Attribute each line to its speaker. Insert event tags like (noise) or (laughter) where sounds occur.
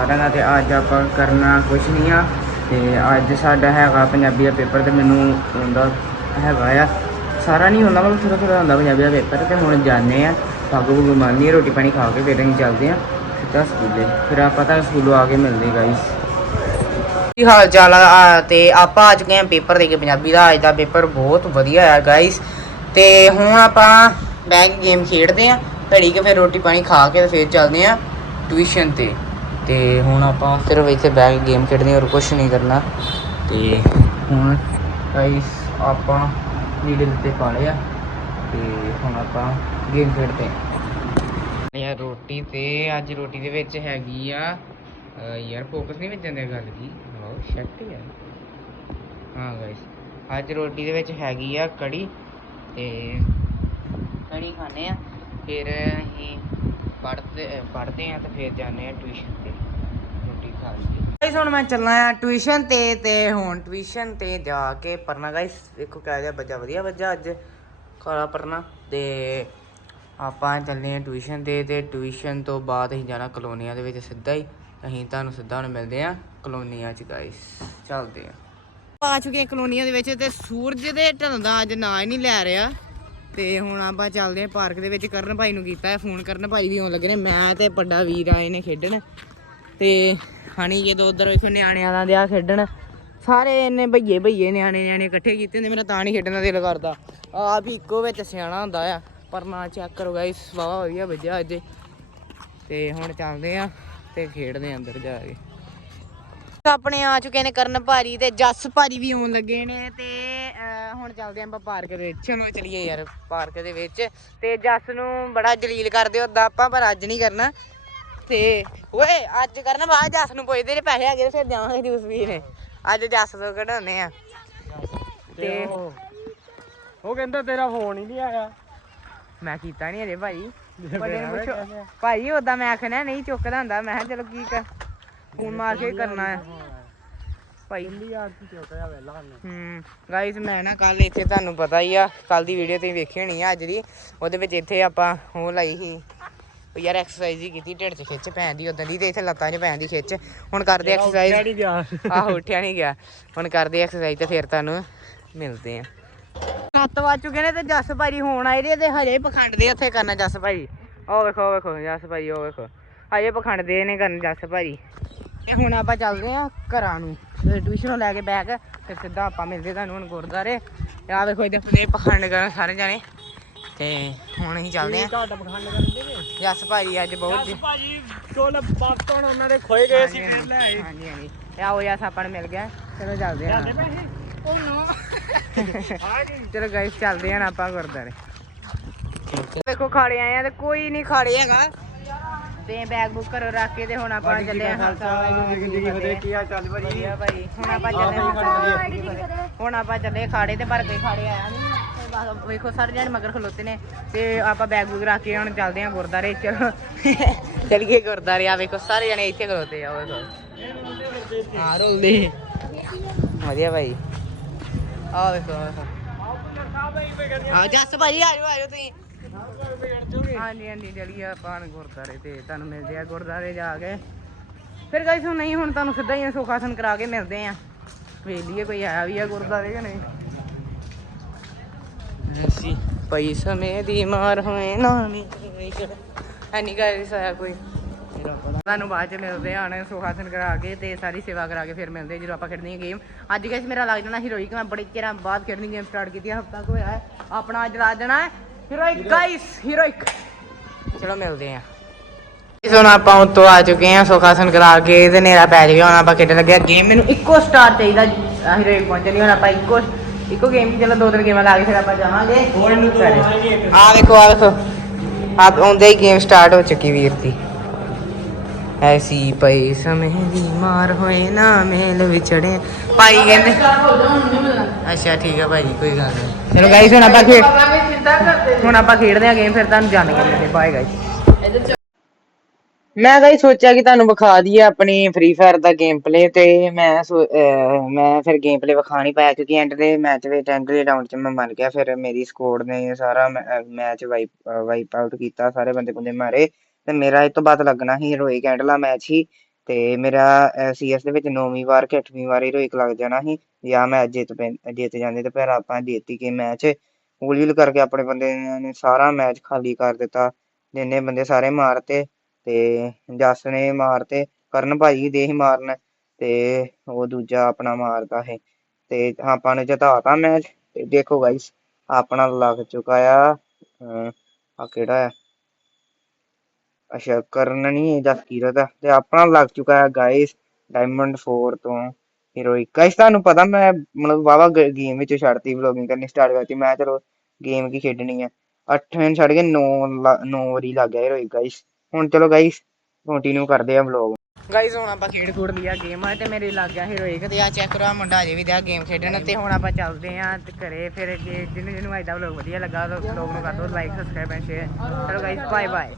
Speaker 1: ਸਾਰਿਆਂ ਦਾ ਤੇ ਅੱਜ ਆਪਾਂ ਕਰਨਾ ਕੁਝ ਨਹੀਂ ਆ। ਤੇ ਅੱਜ ਸਾਡਾ ਹੈਗਾ ਪੰਜਾਬੀ ਦਾ ਪੇਪਰ ਤੇ ਮੈਨੂੰ ਹੁੰਦਾ ਹੈਗਾ ਆ। ਸਾਰਾ ਨਹੀਂ ਹੁੰਦਾ, ਮਤਲਬ ਥੋੜਾ ਥੋੜਾ ਹੁੰਦਾ ਪੰਜਾਬੀ ਦਾ ਪੇਪਰ ਤੇ ਹੁਣ ਜਾਂਦੇ ਆ। ਪੱਗ ਪੁੱਗ ਬੰਨ੍ਹਨੀ ਰੋਟੀ ਪਾਣੀ ਖਾ ਕੇ ਫਿਰ ਅਸੀਂ ਚੱਲਦੇ ਆ ਸਿੱਧਾ ਸਕੂਲੇ ਫਿਰ ਆਪਾਂ ਤਾਂ ਸਕੂਲੋਂ ਆ ਕੇ ਮਿਲਦੇ ਗਾਈਸ ਕੀ ਹਾਲ ਚਾਲ ਆ ਤੇ ਆਪਾਂ ਆ ਚੁੱਕੇ ਹਾਂ ਪੇਪਰ ਦੇ ਕੇ ਪੰਜਾਬੀ ਦਾ। ਅੱਜ ਦਾ ਪੇਪਰ ਬਹੁਤ ਵਧੀਆ ਆ ਗਾਈਸ ਤੇ ਹੁਣ ਆਪਾਂ ਬੈਗ ਗੇਮ ਖੇਡਦੇ ਆ। ਘੜੀ ਕੇ ਫਿਰ ਰੋਟੀ ਪਾਣੀ ਖਾ ਕੇ ਤੇ ਫਿਰ ਚੱਲਦੇ ਆ ਟਿਊਸ਼ਨ ਤੇ। ਤੇ ਹੁਣ ਆਪਾਂ ਸਿਰਫ ਇੱਥੇ ਬੈਗ ਗੇਮ ਖੇਡਣੀ ਹਾਂ, ਹੋਰ ਕੁਝ ਨਹੀਂ ਕਰਨਾ। ਤੇ ਹੁਣ ਗਾਈਸ ਆਪਾਂ ਨੀਡਲ ਤੇ ਪਾ ਲਿਆ ਤੇ ਹੁਣ ਆਪਾਂ ਗੇਮ ਖੇਡਦੇ ਹਾਂ ਯਾਰ ਰੋਟੀ ਤੇ ਅੱਜ ਰੋਟੀ ਦੇ ਵਿੱਚ ਹੈਗੀ ਆ ਅਹ ਯਾਰ ਫੋਕਸ ਨਹੀਂ ਵਿੱਚ ਜਾਂਦੇ ਗੱਲ ਕੀ ਵਾਓ ਸ਼ੱਟ ਯਾਰ। ਹਾਂ ਗਾਇਸ ਅੱਜ ਰੋਟੀ ਦੇ ਵਿੱਚ ਹੈਗੀ ਆ ਕੜੀ ਤੇ ਕੜੀ ਖਾਣੇ ਆ। ਫਿਰ ਅਸੀਂ ਪੜ੍ਹਦੇ ਪੜ੍ਹਦੇ ਆ ਤੇ ਫਿਰ ਜਾਂਦੇ ਆ ਟਿਊਸ਼ਨ ਤੇ। ਗਾਇਸ ਹੁਣ ਮੈਂ ਚੱਲਣਾ ਆ ਟਿਊਸ਼ਨ ਤੇ ਤੇ ਹੁਣ ਟਿਊਸ਼ਨ ਤੇ ਜਾ ਕੇ ਪੜਨਾ ਗਾਇਸ ਦੇਖੋ ਕਿਹੋ ਜਿਹਾ ਬੱਚਾ ਵਧੀਆ ਬੱਚਾ ਅੱਜ। ਕਾਲਾ ਪੜਨਾ ਤੇ ਆਪਾਂ ਚੱਲੇ ਆ ਟਿਊਸ਼ਨ ਤੇ ਤੇ ਟਿਊਸ਼ਨ ਤੋਂ ਬਾਅਦ ਅਸੀਂ ਜਾਣਾ ਕਲੋਨੀਆਂ ਦੇ ਵਿੱਚ ਸਿੱਧਾ ਹੀ। ਅਸੀਂ ਤੁਹਾਨੂੰ ਸਿੱਧਾ ਹੁਣ ਮਿਲਦੇ ਆ ਕਲੋਨੀਆਂ ਚ ਗਾਇਸ ਚੱਲਦੇ ਆ। ਆ ਚੁੱਕੇ ਆ ਕਲੋਨੀਆਂ ਦੇ ਵਿੱਚ ਤੇ ਸੂਰਜ ਦੇ ਢਲਣ ਦਾ ਅੱਜ ਨਾਂ ਹੀ ਨਹੀਂ ਲੈ ਰਿਹਾ। ਤੇ ਹੁਣ ਆਪਾਂ ਚੱਲਦੇ ਆ ਪਾਰਕ ਦੇ ਵਿੱਚ। ਕਰਨ ਭਾਈ ਨੂੰ ਕੀਤਾ ਹੈ ਫੋਨ। ਕਰਨ ਭਾਈ ਵੀ ਆਉਣ ਲੱਗੇ ਨੇ। ਮੈਂ ਤੇ ਵੱਡਾ ਵੀਰ ਆਏ ਨੇ ਖੇਡਣ। ਤੇ ਹਣੀ ਜਦੋਂ ਉਧਰ ਵੇਖੋ ਨਿਆਣਿਆਂ ਦਾ ਦਿਆ ਖੇਡਣ ਸਾਰੇ ਇੰਨੇ ਭਈਏ ਭਈਏ ਨਿਆਣੇ ਨਿਆਣੇ ਇਕੱਠੇ ਕੀਤੇ ਹੁੰਦੇ ਮੇਰਾ ਤਾਂ ਨਹੀਂ ਖੇਡਣ ਦਾ ਦਿਲ ਕਰਦਾ। ਆਪ ਹੀ ਇੱਕੋ ਵਿੱਚ ਸਿਆਣਾ ਹੁੰਦਾ ਆ ਪਰ ਨਾ ਚੈੱਕ ਕਰੋ ਗਾਇਸ ਵਾਹ ਵਧੀਆ ਵੱਜਿਆ ਅੱਜ। ਤੇ ਹੁਣ ਚੱਲਦੇ ਆ ਤੇ ਖੇਡਦੇ ਆ ਅੰਦਰ ਜਾ ਕੇ। ਆਪਣੇ ਆ ਚੁੱਕੇ ਨੇ ਕਰਨ ਭਾਰੀ ਤੇ ਜੱਸ ਭਾਰੀ ਵੀ ਆਉਣ ਲੱਗੇ ਨੇ ਤੇ ਅਹ, ਹੁਣ ਚੱਲਦੇ ਆਂ ਆਪਾਂ ਪਾਰਕ ਦੇ ਵਿੱਚ। ਚਲੋ ਚਲੀਏ ਯਾਰ ਪਾਰਕ ਦੇ ਵਿੱਚ। ਤੇ ਜੱਸ ਨੂੰ ਬੜਾ ਜਲੀਲ ਕਰਦੇ ਹੁੰਦਾ ਆਪਾਂ ਪਰ ਅੱਜ ਨਹੀਂ ਕਰਨਾ। ਤੇ ਓਏ ਅੱਜ ਕਰਨਾ ਬਾਅਦ ਜੱਸ ਨੂੰ ਪੁੱਛਦੇ ਨੇ ਪੈਸੇ ਹੈਗੇ ਤੇ ਫਿਰ ਜਾਵਾਂਗੇ ਜੂਸ ਪੀਣੇ ਅੱਜ ਜੱਸ ਤੋਂ ਕਢਾਉਣੇ ਆ। ਤੇ
Speaker 2: ਉਹ ਕਹਿੰਦਾ ਤੇਰਾ ਫੋਨ ਹੀ ਨਹੀਂ ਆਇਆ।
Speaker 1: ਮੈਂ ਕੀਤਾ ਨਹੀਂ ਅਜੇ ਭਾਈ। ਵੱਡੇ ਨੂੰ ਪੁੱਛੋ। ਭਾਈ ਉਦਾਂ ਮੈਂ ਆਖਣਾ ਨਹੀਂ ਚੁੱਕਦਾ ਹੁੰਦਾ ਮੈਂ ਕਿਹਾ ਚਲੋ ਕੀ ਕਰ ਫੋਨ ਮਾਰ ਕੇ ਕਰਨਾ ਹੈ। ਭਾਈ।
Speaker 2: ਦਿੱਲੀ ਆ ਕੀ ਚੋਟਿਆ ਵੇਲਾ
Speaker 1: ਹੂੰ ਗਾਇਸ ਮੈਂ ਨਾ ਕੱਲ ਇੱਥੇ ਤੁਹਾਨੂੰ ਪਤਾ ਹੀ ਆ ਕੱਲ ਦੀ ਵੀਡੀਓ ਤੁਸੀਂ ਵੇਖੀ ਹੋਣੀ ਆ ਅੱਜ ਦੀ। ਉਹਦੇ ਵਿੱਚ ਇੱਥੇ ਆਪਾਂ ਉਹ ਲਾਈ ਸੀ ਉਹ ਯਾਰ ਐਕਸਰਸਾਈਜ਼ ਹੀ ਕੀਤੀ ਢਿੱਡ 'ਚ ਖਿੱਚ ਪੈਣ ਦੀ ਉਦੋਂ ਦੀ ਤੇ ਇੱਥੇ ਲੱਤਾਂ 'ਚ ਪੈਣ ਦੀ ਖਿੱਚ। ਹੁਣ ਕਰਦੇ ਐਕਸਰਸਾਈਜ਼
Speaker 2: ਨਹੀਂ ਗਿਆ।
Speaker 1: ਆਹੋ ਉੱਠਿਆ ਨਹੀਂ ਗਿਆ। ਹੁਣ ਕਰਦੇ ਐਕਸਰਸਾਈਜ਼ ਤੇ ਫਿਰ ਤੁਹਾਨੂੰ ਮਿਲਦੇ ਆ। ਸੱਤ ਵੱਜ ਚੁੱਕੇ ਨੇ ਤੇ ਜੱਸ ਭਾਈ ਹੋਣ ਆਏ ਦੇ ਤੇ ਹਜੇ ਪਖੰਡਦੇ ਉੱਥੇ ਕਰਨਾ ਜੱਸ ਭਾਈ। ਉਹ ਵੇਖੋ ਉਹ ਵੇਖੋ ਜੱਸ ਭਾਈ ਉਹ ਵੇਖੋ। ਹਜੇ ਪਖੰਡਦੇ ਨੇ ਕਰਨ ਜੱਸ ਭਾਈ। ਤੇ ਹੁਣ ਆਪਾਂ ਚੱਲਦੇ ਆ ਘਰਾਂ ਨੂੰ। ਤੇ ਟਿਊਸ਼ਨੋਂ ਲੈ ਕੇ ਬੈਗ ਫਿਰ ਸਿੱਧਾ ਆਪਾਂ ਮਿਲਦੇ ਤੁਹਾਨੂੰ ਹੁਣ ਗੁਰਦਾਰੇ ਆ ਵੇਖੋ ਇਹਦੇ ਪਖੰਡ ਕਰਨ ਸਾਰੇ ਜਾਣੇ। ਤੇ ਹੁਣ ਅਸੀਂ ਚੱਲਦੇ ਆ
Speaker 2: ਤੁਹਾਡਾ ਪਖੰਡ ਕਰਦੇ ਨੇ।
Speaker 1: ਜੱਸ ਭਾਈ ਅੱਜ ਬਹੁਤ ਜੀ-
Speaker 2: ਭਾਜੀ ਕੋਲ ਬਾਪਤੋਂ ਉਹਨਾਂ ਦੇ ਖੋਏ ਗਏ ਸੀ
Speaker 1: ਹਾਂਜੀ,
Speaker 2: ਫਿਰ ਲੈ ਆਏ।
Speaker 1: ਹਾਂਜੀ ਹਾਂਜੀ। ਤੇ ਆਓ ਜੱਸ ਆਪਾਂ ਨੂੰ ਮਿਲ ਗਿਆ। ਚਲੋ ਚੱਲਦੇ (laughs) ਆ
Speaker 2: ਜਾਂਦੇ ਪੈਸੇ ਉਹ ਨੋ। ਆ ਗਈ
Speaker 1: ਚਲੋ ਗਾਇਸ ਚੱਲਦੇ ਆਂ ਆਪਾਂ ਗੁਰਦਾਰੇ ਦੇਖੋ ਖਾੜੇ ਆਏ ਆ ਤੇ ਕੋਈ ਨਹੀਂ ਖਾੜੇ ਹੈਗਾ। ਤੇ ਬੈਗ ਬੁੱਕ ਕਰੋ ਰੱਖ ਕੇ ਤੇ ਹੁਣ ਆਪਾਂ ਚੱਲੇ ਆਂ
Speaker 2: ਕੀ ਆ ਚੱਲ ਭਾਜੀ?
Speaker 1: ਵਧੀਆ ਭਾਈ ਹੁਣ ਆਪਾਂ ਚੱਲੇ ਹੁਣ ਆਪਾਂ ਚੱਲੇ ਖਾੜੇ ਤੇ ਪਰ ਕੋਈ ਖਾੜੇ ਆਇਆ ਨਹੀਂ। ਵੇਖੋ, ਸਾਰੇ ਜਣੇ ਮਗਰ ਖਲੋਤੇ ਨੇ ਤੇ ਆਪਾਂ ਬੈਗ ਬੂਗ ਰੱਖ ਕੇ ਹੁਣ ਚੱਲਦੇ ਆਂ ਗੁਰਦਾਰੇ ਚਲੋ, ਚਲੀਏ ਗੁਰਦਾਰੇ ਆ ਵੇਖੋ, ਸਾਰੇ ਜਣੇ ਇੱਥੇ ਖਲੋਤੇ ਆ ਵੇਖੋ ਹਾਂ, ਰੋਲਦੇ। ਵਧੀਆ ਭਾਈ। ਆ ਵੇਖੋ ਆ ਜੱਸ ਭਾਈ ਆ ਜਾਓ ਤੁਸੀਂ। ਹਾਂਜੀ ਹਾਂਜੀ, ਚਲੀਏ ਆਪਾਂ ਗੁਰਦਾਰੇ ਤੇ। ਤੁਹਾਨੂੰ ਮਿਲਦੇ ਆ ਗੁਰਦਾਰੇ ਜਾ ਕੇ। ਫਿਰ ਗਾਇਸ, ਹੁਣ ਨਹੀਂ, ਹੁਣ ਤੁਹਾਨੂੰ ਸਿੱਧਾ ਹੀ ਸੁਖਾਸਨ ਕਰਾ ਕੇ ਮਿਲਦੇ ਆ। ਵੇਖ ਲਈਏ, ਕੋਈ ਆਇਆ ਵੀ ਆ ਗੁਰਦਾਰੇ ਜਾਂ ਨਹੀਂ। ਸਮੇਂ ਦੀ ਮਾਰ ਹੋਏ ਨਾ ਮੇਰੀ ਐਨੀ ਗਾਇਸ ਆਇਆ ਕੋਈ। ਤੁਹਾਨੂੰ ਬਾਅਦ ਚ ਮਿਲਦੇ ਆ ਸੁਖਾਸਨ ਕਰਾ ਕੇ ਤੇ ਸਾਰੀ ਸੇਵਾ ਕਰਾ ਕੇ ਫਿਰ ਮਿਲਦੇ ਜਦੋਂ ਆਪਾਂ ਖੇਡਣੀ ਹੈ ਗੇਮ ਅੱਜ ਗਾਇਸ ਮੇਰਾ ਲੱਗ ਜਾਣਾ ਹੀਰੋਇਕ ਮੈਂ ਬੜੇ ਚਿਰਾਂ ਬਾਅਦ ਖੇਡਣੀ ਗੇਮ ਸਟਾਰਟ ਕੀਤੀ, ਹਫਤਾ ਕੁ ਹੋਇਆ ਹੈ। ਆਪਣਾ ਅੱਜ ਲੱਗ ਜਾਣਾ ਹੈ ਹੀਰੋਇਕ ਗਾਇਸ ਹੀਰੋਇਕ ਚਲੋ ਮਿਲਦੇ ਆ ਇਸ ਹੁਣ ਆਪਾਂ ਉੱਤੋਂ ਆ ਚੁੱਕੇ ਆ ਸੁਖਾਸਨ ਕਰਾ ਕੇ ਤੇ ਨੇਰਾ ਪੈ ਗਿਆ, ਹੁਣ ਆਪਾਂ ਖੇਡਣ ਲੱਗੇ ਗੇਮ ਮੈਨੂੰ ਇੱਕੋ ਸਟਾਰ ਚਾਹੀਦਾ ਹੀਰੋਇਕ ਪਹੁੰਚਣੀ ਹੁਣ ਆਪਾਂ ਇੱਕੋ ਇੱਕੋ ਗੇਮ ਦੀ ਚਲੋ ਦੋ ਤਿੰਨ ਗੇਮਾਂ ਲਾ ਕੇ ਫਿਰ ਆਪਾਂ ਜਾਵਾਂਗੇ।
Speaker 2: ਹੋਰ ਇਹਨੂੰ ਦੋ ਆਏ ਨਹੀਂ ਇੱਕ।
Speaker 1: ਆ ਵੇਖੋ ਆ ਵੇਖੋ ਆਪ ਆਉਂਦੇ ਹੀ ਗੇਮ ਸਟਾਰਟ ਹੋ ਚੁੱਕੀ ਵੀਰ ਦੀ। ਐਸੀ ਪਈ ਸਮੇਂ ਦੀ ਮਾਰ ਹੋਏ ਨਾ ਮੇਲ ਵਿਛੜੇ ਭਾਈ ਕਹਿੰਦੇ ਅੱਛਾ ਠੀਕ ਆ ਭਾਈ ਕੋਈ ਗੱਲ ਨਹੀਂ। ਚਲੋ ਗਾਈਸ ਹੁਣ ਆਪਾਂ ਖੇਡ ਹੁਣ ਆਪਾਂ ਖੇਡਦੇ ਆ ਗੇਮ ਫਿਰ ਤੁਹਾਨੂੰ ਜਾਣ ਕੇ ਮਿਲਦੇ ਬਾਏ ਗਾਈਸ ਮੈਂ ਗਾਈ ਸੋਚਿਆ ਕਿ ਤੁਹਾਨੂੰ ਵਿਖਾ ਦਈਏ ਆਪਣੀ ਫ੍ਰੀ ਫਾਇਰ ਦਾ ਗੇਮ ਪਲੇ ਤੇ ਮੈਂ ਸੋ- ਅਹ, ਮੈਂ ਫਿਰ ਗੇਮ ਪਲੇ ਵਿਖਾ ਨਹੀਂ ਪਾਇਆ ਕਿਉਂਕਿ ਐਂਡ ਦੇ ਮੈਚ ਵਿੱਚ ਐਂਡ ਦੇ ਰਾਊਂਡ 'ਚ ਮੈਂ ਮਰ ਗਿਆ। ਫਿਰ ਮੇਰੀ ਸਕੋਰ ਨੇ ਸਾਰਾ ਮੈਚ ਵਾਈਪ ਵਾਈਪ ਆਊਟ ਕੀਤਾ, ਸਾਰੇ ਬੰਦੇ ਬੰਦੇ ਮਾਰੇ। ਤੇ ਮੇਰਾ ਇਹ ਤੋਂ ਬਾਅਦ ਲੱਗਣਾ ਸੀ ਹੀਰੋਇਕ ਐਂਡਲਾ ਮੈਚ ਹੀ। ਤੇ ਮੇਰਾ ਸੀਐਸ ਦੇ ਵਿੱਚ ਨੌਵੀਂ ਵਾਰ ਕਿ ਅੱਠਵੀਂ ਵਾਰ ਹੀਰੋਇਕ ਲੱਗ ਜਾਣਾ ਸੀ। ਜਾਂ ਮੈਚ ਜਿੱਤ ਪੈਂ- ਜਿੱਤ ਜਾਂਦੇ ਤੇ ਫਿਰ ਆਪਾਂ ਜਿੱਤੀ ਕੇ ਮੈਚ ਹੌਲੀ ਕਰਕੇ ਆਪਣੇ ਬੰਦੇ ਨੇ ਸਾਰਾ ਮੈਚ ਖਾਲੀ ਕਰ ਦਿੱਤਾ। ਜਿੰਨੇ ਬੰਦੇ ਸਾਰੇ ਮਾਰਤੇ ਤੇ ਜੱਸ ਨੇ ਮਾਰਤੇ ਕਰਨ ਭਾਈ ਦੇ ਹੀ ਮਾਰਨ ਤੇ ਉਹ ਦੂਜਾ ਆਪਣਾ ਮਾਰਦਾ ਹੈ ਤੇ ਆਪਾਂ ਨੇ ਜਿਤਾਤਾ ਮੈਚ ਤੇ ਦੇਖੋ ਗਾਇਸ ਆਪਣਾ ਲੱਗ ਚੁੱਕਾ ਆ ਆ ਕਿਹੜਾ ਆ? ਅੱਛਾ ਕਰਨ ਨਹੀਂ ਜਸਕੀਰਤ ਆ? ਤੇ ਆਪਣਾ ਲੱਗ ਚੁੱਕਾ ਹੈ ਗਾਇਸ ਡਾਇਮੰਡ 4 ਤੋਂ ਹੀਰੋਇਕ ਗਾਇਸ ਤੁਹਾਨੂੰ ਪਤਾ ਮੈਂ ਮਤਲਬ ਵਾਵਾ ਗੇਮ ਵਿੱਚ ਛੱਡਤੀ ਵਲੋਗਿੰਗ ਕਰਨੀ ਸਟਾਰਟ ਕਰਤੀ। ਮੈਂ ਚਲੋ ਗੇਮ ਕੀ ਖੇਡਣੀ ਆ। 8 ਛੱਡ ਕੇ 9 9 ਵਾਰੀ ਲੱਗ ਗਿਆ ਹੀਰੋਇਕ ਗਾਇਸ ਹੁਣ ਚਲੋ ਗਾਇਸ ਕੰਟੀਨਿਊ ਕਰਦੇ ਆ ਵਲੋਗ ਗਾਇਸ ਹੁਣ ਆਪਾਂ ਖੇਡ ਖੂਡ ਲਿਆ ਗੇਮ ਆ, ਤੇ ਮੇਰੇ ਲੱਗ ਗਿਆ ਹੀਰੋਇਕ ਤੇ ਆ ਚੈੱਕ ਕਰੋ ਆਹ ਮੁੰਡਾ ਅਜੇ ਵੀ ਦਿਆ ਗੇਮ ਖੇਡਣ ਤੇ। ਹੁਣ ਆਪਾਂ ਚੱਲਦੇ ਆ ਤੇ ਘਰੇ ਫਿਰ ਜੇ ਜਿਹਨੂੰ ਜਿਹਨੂੰ ਅੱਜ ਦਾ ਵਲੋਗ ਵਧੀਆ ਲੱਗਾ ਤਾਂ ਵਲੋਗ ਨੂੰ ਕਰ ਦਿਓ ਲਾਈਕ ਸਬਸਕ੍ਰਾਈਬ ਐਂਡ ਸ਼ੇਅਰ ਚਲੋ ਗਾਇਸ ਬਾਏ ਬਾਏ